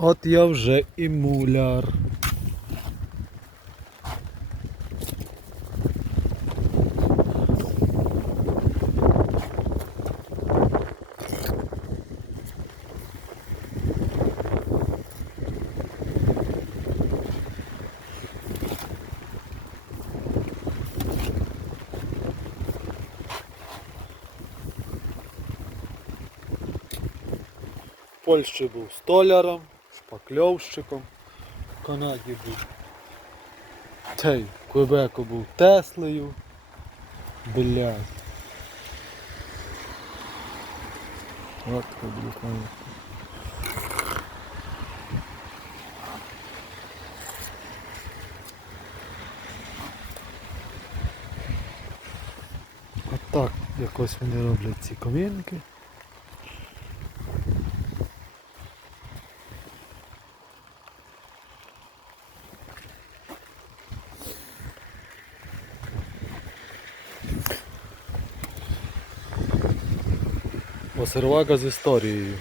От я вже і муляр. Польщі був столяром, шпакльовщиком, в Канаді був. Цей, в Квебеку був Теслею. Блядь. От каблук має. От так якось вони роблять ці комінки. О, сервага з історією.